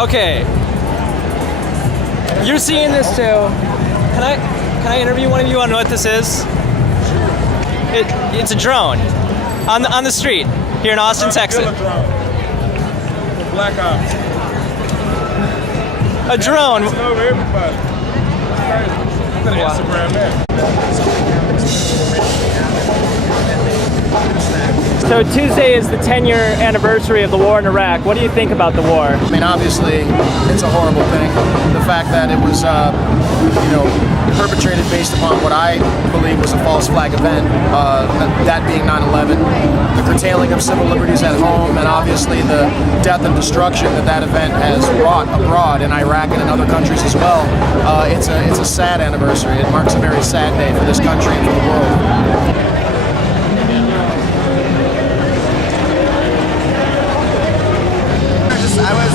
Okay. You're seeing this too. Can I interview one of you on what this is? It's a drone on the street here in Austin, Texas. Black ops. A drone. It's over everybody. It's crazy. Instagram that. So Tuesday is the 10-year anniversary of the war in Iraq. What do you think about the war? I mean, obviously, it's a horrible thing. The fact that it was, perpetrated based upon what I believe was a false flag event, that being 9/11, the curtailing of civil liberties at home, and obviously the death and destruction that event has wrought abroad in Iraq and in other countries as well. It's a sad anniversary. It marks a very sad day for this country and for the world. I was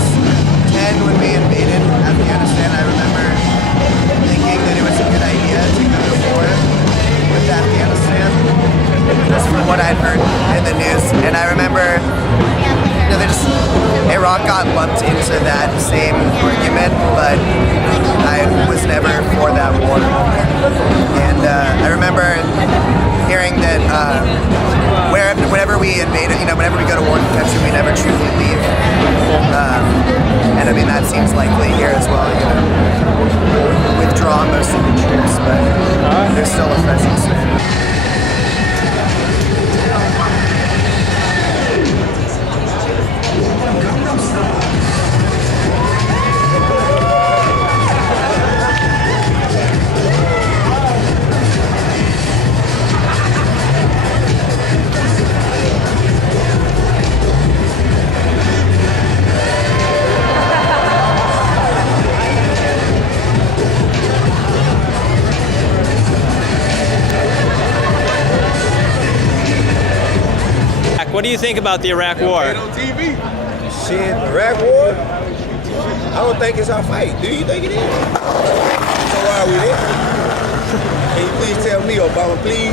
10 when we invaded Afghanistan. I remember thinking that it was a good idea to go to war with Afghanistan, just from what I'd heard in the news. And I remember, Iraq got lumped into that same argument, but I was never for that war. And I remember hearing that whenever we invaded, whenever we go to war in the country, we never truly leave. And I mean, that seems likely here as well, withdraw most of the troops, but there's still a presence there. What do you think about the Iraq War? Shit, Iraq War? I don't think it's our fight. Do you think it is? So why are we there? Can you please tell me, Obama, please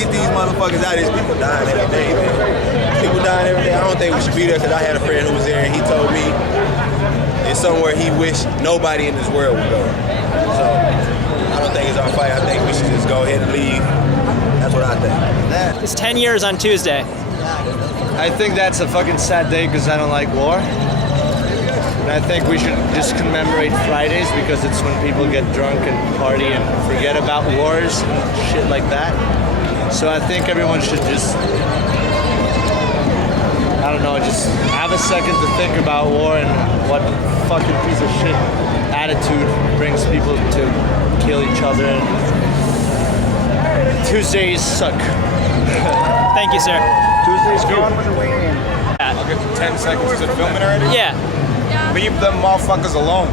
get these motherfuckers out of these people dying every day, man. People dying every day. I don't think we should be there because I had a friend who was there and he told me it's somewhere he wished nobody in this world would go. So I don't think it's our fight. I think we should just go ahead and leave. That's what I think. It's 10 years on Tuesday. I think that's a fucking sad day because I don't like war. And I think we should just commemorate Fridays because it's when people get drunk and party and forget about wars and shit like that. So I think everyone should just, I don't know, just have a second to think about war and what fucking piece of shit attitude brings people to kill each other. And Tuesdays suck. Thank you, sir. Tuesday's good. I'll get 10 seconds. Is it filming already? Yeah. Leave them motherfuckers alone.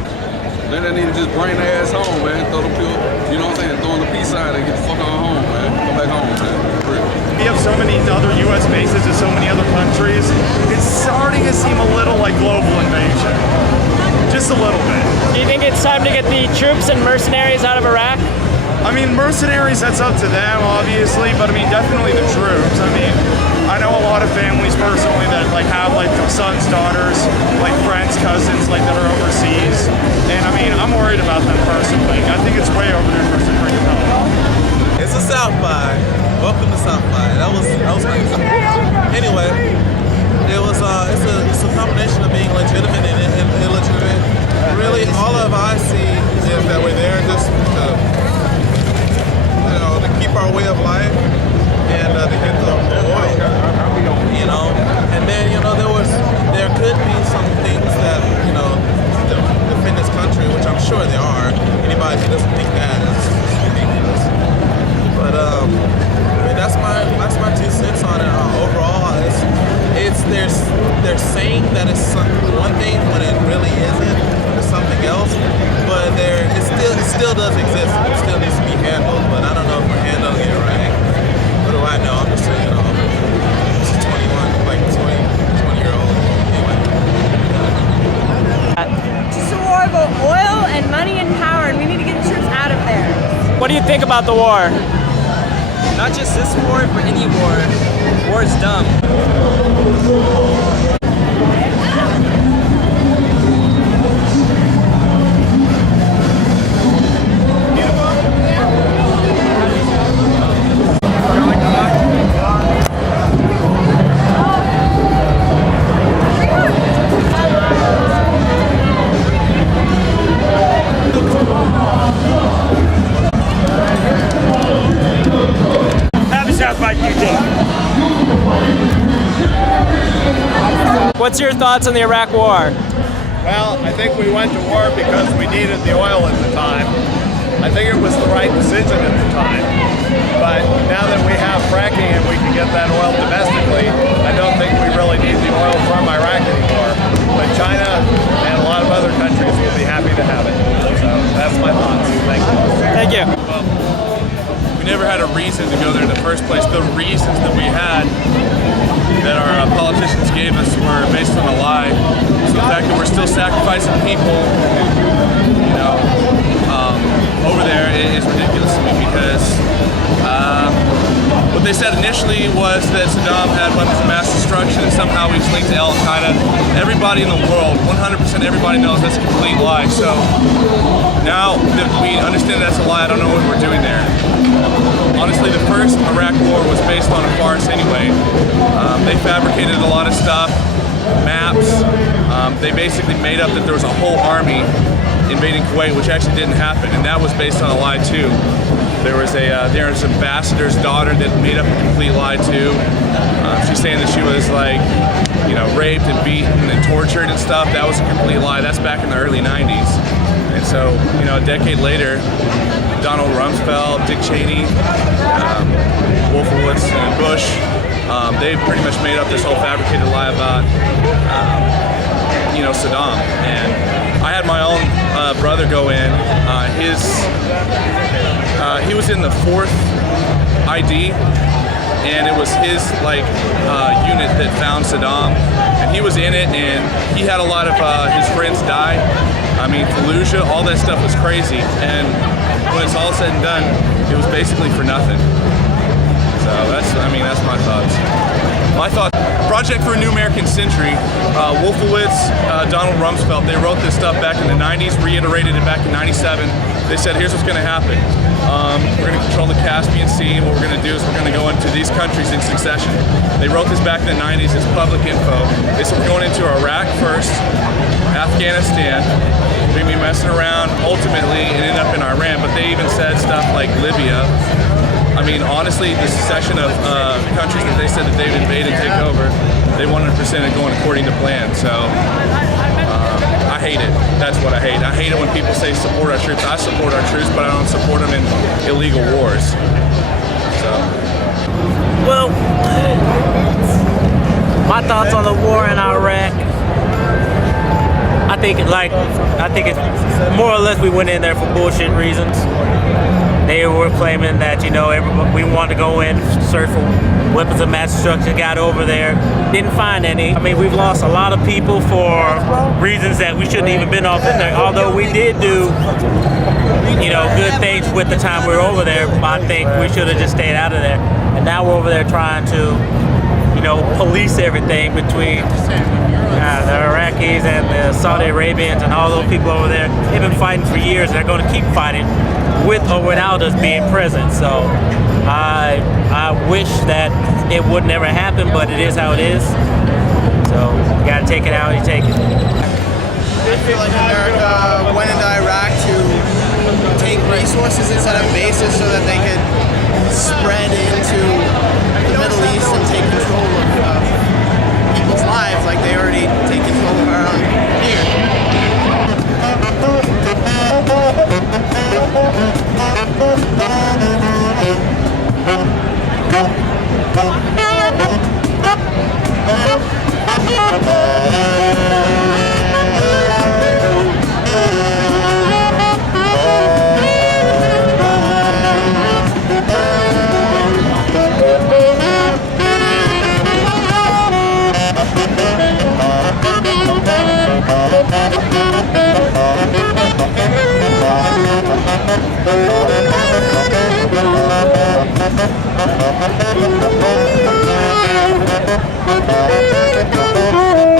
Then they need to just bring their ass home, man. Throw them people, you know what I'm saying? Throw them the peace sign and get the fuck on home, man. Go back home, man. For real. We have so many other U.S. bases in so many other countries. It's starting to seem a little like global invasion. Just a little bit. Do you think it's time to get the troops and mercenaries out of Iraq? I mean, mercenaries, that's up to them, obviously, but I mean, definitely the troops. I mean, I know a lot of families personally that have sons, daughters, friends, cousins that are overseas. And I mean, I'm worried about them personally. I think it's way over there for us to bring them home. It's a South by. Welcome to South by. That was nice. Anyway, it's a combination of being legitimate and illegitimate. Really, all of I see is that we're there just to keep our way of life and to get the oil, and then there could be some things that defend this country, which I'm sure there are. Anybody who doesn't think that is ridiculous. But that's my 2 cents on it. Overall, they're saying that it's one thing when it really isn't. It's something else, but it still does exist. It still needs to be handled, but I don't know if we're handling it right. What do I know? I'm just saying, it's 21, 20-year-old. Anyway. It's just a war about oil and money and power, and we need to get the troops out of there. What do you think about the war? Not just this war, but any war. War is dumb. What's your thoughts on the Iraq War? Well, I think we went to war because we needed the oil at the time. I think it was the right decision at the time. But now that we have fracking and we can get that oil domestically, I don't think we really need the oil from Iraq anymore. But China and a lot of other countries will be happy to have it. So that's my thoughts. Thank you. Thank you. Well, we never had a reason to go there in the first place. The reasons that we had that our politicians gave us were based on a lie. So the fact that we're still sacrificing people, you know, over there is ridiculous to me because what they said initially was that Saddam had weapons of mass destruction and somehow he's linked to Al-Qaeda. Everybody in the world, 100% everybody knows that's a complete lie. So now that we understand that's a lie, I don't know what we're doing there. Honestly, the first Iraq war was based on a farce anyway. They fabricated a lot of stuff, maps. They basically made up that there was a whole army invading Kuwait, which actually didn't happen, and that was based on a lie too. There was there's ambassador's daughter that made up a complete lie too. She's saying that she was like, you know, raped and beaten and tortured and stuff. That was a complete lie. That's back in the early 90s. And so, you know, a decade later, Donald Rumsfeld, Dick Cheney, Wolfowitz, and Bush, they pretty much made up this whole fabricated lie about, you know, Saddam. And I had my own brother go in. He was in the 4th ID, and it was his unit that found Saddam, and he was in it, and he had a lot of his friends die. I mean, Fallujah, all that stuff was crazy, and when it's all said and done, it was basically for nothing. So that's my thoughts. My thoughts. Project for a New American Century. Wolfowitz, Donald Rumsfeld, they wrote this stuff back in the 90s, reiterated it back in 97. They said, here's what's going to happen. We're going to control the Caspian Sea, and what we're going to do is we're going to go into these countries in succession. They wrote this back in the 90s. It's public info. They said we're going into Iraq first, Afghanistan. We're going to be messing around ultimately and end up in Iran, but they even said stuff like Libya. I mean, honestly, the succession of countries that they said that they would invade and take over, they 100% are going according to plan. So I hate it. That's what I hate. I hate it when people say support our troops. I support our troops, but I don't support them in illegal wars. So. Well, my thoughts on the war in Iraq. I think it's more or less we went in there for bullshit reasons. They were claiming that, you know, we wanted to go in, search for weapons of mass destruction, got over there, didn't find any. I mean, we've lost a lot of people for reasons that we shouldn't even been off in there. Although we did do, you know, good things with the time we were over there, I think we should have just stayed out of there. And now we're over there trying to, you know, police everything between the Iraqis and the Saudi Arabians and all those people over there. They've been fighting for years. They're going to keep fighting with or without us being present. So I wish that it would never happen, but it is how it is. So you got to take it how you take it. I feel like America went into Iraq to take resources instead of bases so that they could spread into the Middle East and take control of people's lives like they already take control of our own here. Thank you.